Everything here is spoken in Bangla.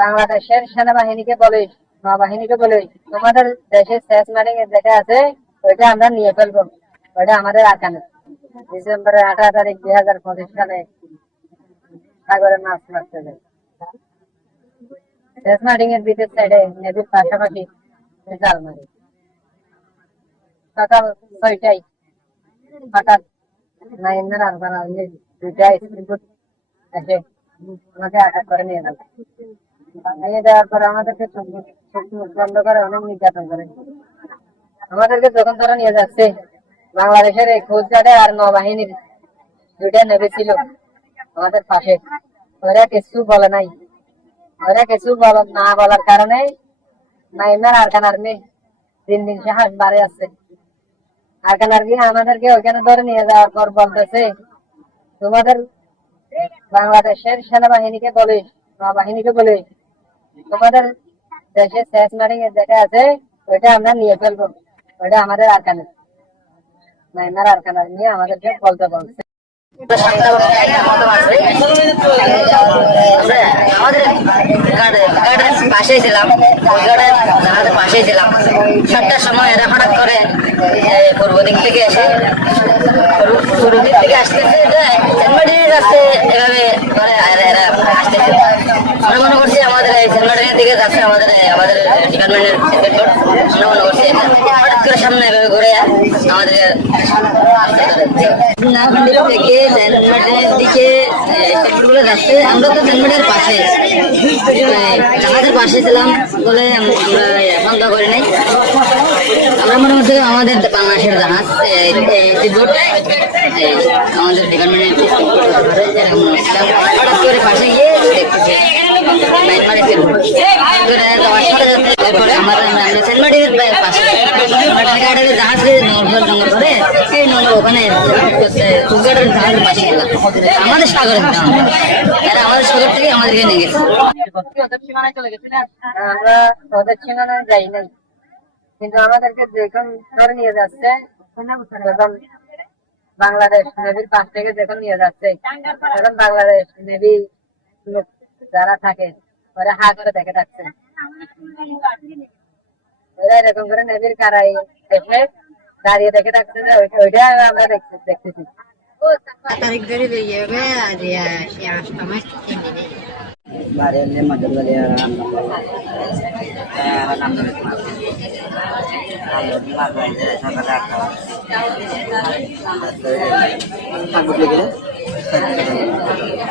বাংলাদেশের সেনাবাহিনীকে বলি, নৌবাহিনীকে বলি, তোমাদের দেশের শেষ মারিং এর যেটা আছে ওইটা আমরা নিয়ে ফেলবো। ওইটা আমাদের আকানে ডিসেম্বরের 18 তারিখ 2025 সালে সাগরে মাছ মারতে যায়। শেষ মারিং এর বিপরীত সাইডে নদীর পাশাপাশি জাল মারি। সকাল 6টায় হঠাৎ নাইমের আরবানা দুইটা স্পিড এসে আমাকে আটক করে নিয়ে গেল। নিয়ে যাওয়ার পরে আমাদেরকে চোখ বন্ধ করে অনেক নির্যাতন করে। আমাদেরকে যখন তারা নিয়ে যাচ্ছে, বাংলাদেশের এই কোস্টগার্ডে আর নৌবাহিনীর দুইটা নেভি ছিল আমাদের পাশে। ওরা কিছু বলে নাই। ওরা কিছু না বলার কারণে নাইমের আরকান আর্মি দিন দিন সাহস বাড়ে আসছে। আরকান আর্মি আমাদেরকে ওইখানে ধরে নিয়ে যাওয়ার পর বলতেছে, তোমাদের বাংলাদেশের সেনাবাহিনীকে বলি, নৌবাহিনীকে বলি, তোমাদের দেশের শেষ মারিং এর যেটা আছে ওইটা আমরা নিয়ে ফেলবো। ওইটা আমাদের আরকানে নাইমার আরকানা নিয়ে আমাদেরকে বলতে বলছে। আমাদের পাশে ছিলাম, পাশে ছিলাম। 7টার সময় এরা হঠাৎ করে পূর্ব দিক থেকে এসে পূর্ব দিক থেকে আসতেছে, যাচ্ছে এভাবে এরা আসতেছে। আমরা মনে করছি আমাদের সেন্টমার্টিনের দিকে যাচ্ছে আমাদের ডিপার্টমেন্টের ইন্সপেক্টর। আমরা মনে করছি হঠাৎ করে সামনে এভাবে ঘুরে আমাদের থেকে সেন্টমার্টিনের দিকে ইন্সপেক্টরগুলো যাচ্ছে। আমরা তো সেন্টমার্টিনের পাশে জাহাজের পাশে ছিলাম বলে আমরা সন্দেহ করি নাই। আমরা মনে করছি আমাদের বাংলাদেশের জাহাজ আমাদের ডিপার্টমেন্টের হঠাৎ করে পাশে গিয়ে দেখতেছি আমাদের সাগরের এরা আমাদের সাগর থেকে আমাদেরকে নিয়ে গেছে। আমরা ওদের সীমানায় যাই নাই, কিন্তু আমাদেরকে যখন ধরে নিয়ে যাচ্ছে যখন বাংলাদেশ নেভির পাশ থেকে যখন নিয়ে যাচ্ছে তখন বাংলাদেশ নেভি লোক যারা থাকে ওরা হা করে দেখে থাকছে। ওরা এরকম করে নেভির কারাই এসে দাঁড়িয়ে দেখে থাকছে যে ওইটা আমরা দেখতেছি। সকালে 8টা